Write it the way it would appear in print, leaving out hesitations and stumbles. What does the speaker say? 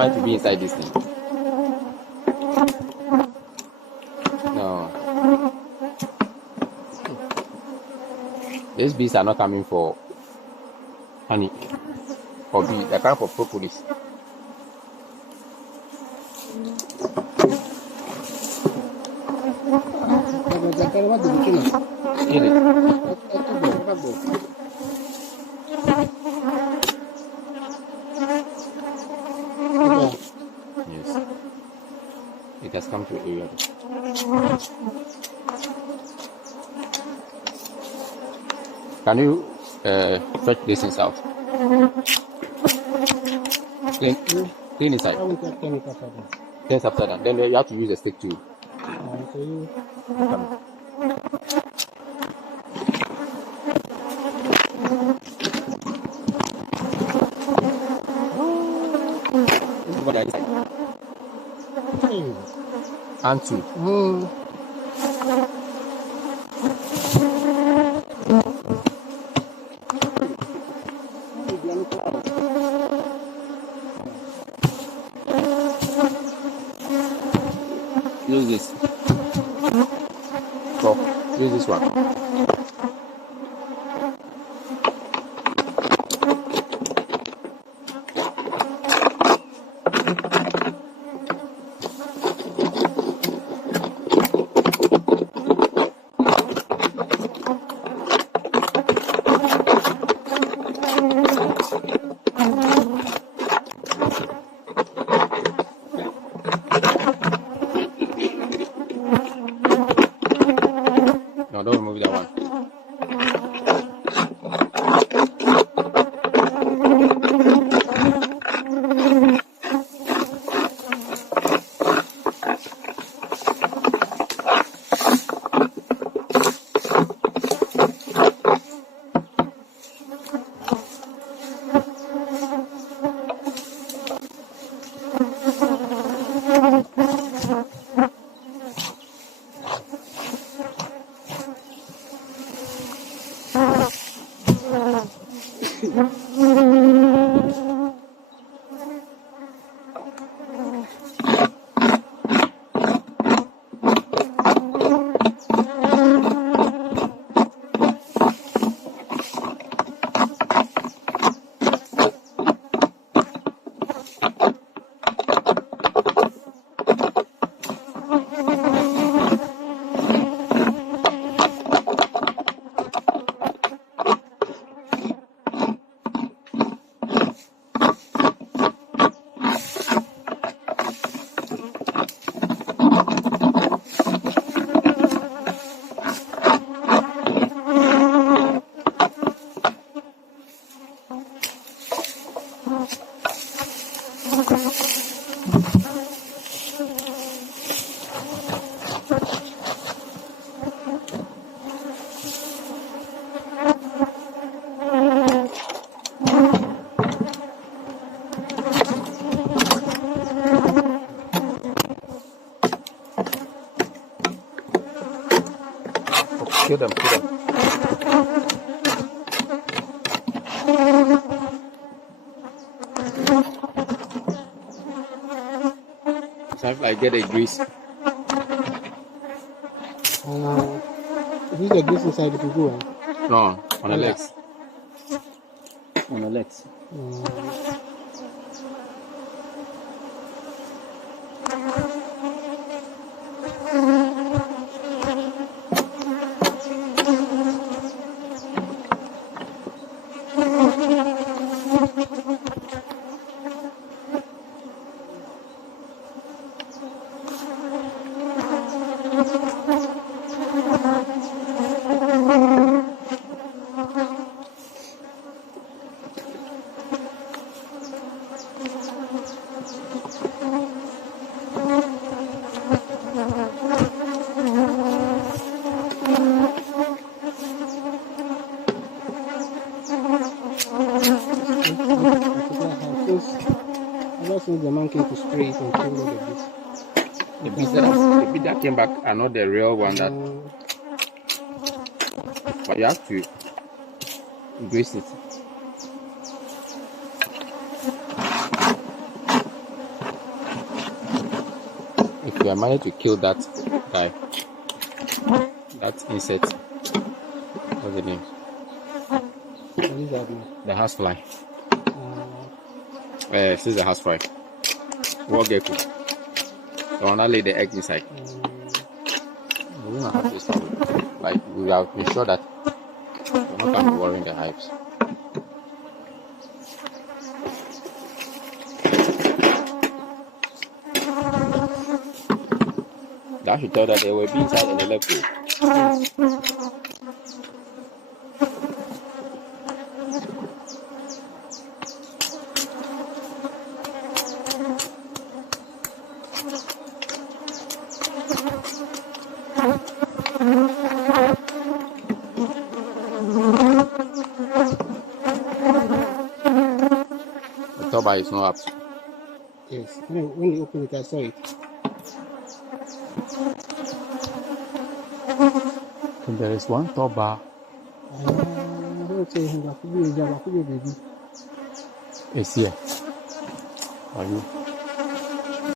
mite to be inside this thing. No. These bees are not coming for honey or bee. They're coming for propolis. Yes. It has come to the area. Can you fetch this things out? Clean inside. Yes, after that. Then you have to use a stick too. And two. Use this. So, use this one. No, don't remove that one. Kill them, kill them. Sometimes I get a grease. This is the grease inside the people. No, on the legs. On the legs. The man came to spray it and kill all the bees. The bees that came back are not the real one that. But you have to grease it. We managed to kill that guy. That insect. What's the name? What is that now? The housefly. This is the housefly. War gecko. The one that laid the egg inside. We will not have this problem. Like, we have been sure that we're not going to be worrying the hives. That should tell that they will be inside and they left go. The top bar is not up. Yes. When you open it, I saw it. And there is one top bar. It's here. It's here. Are you?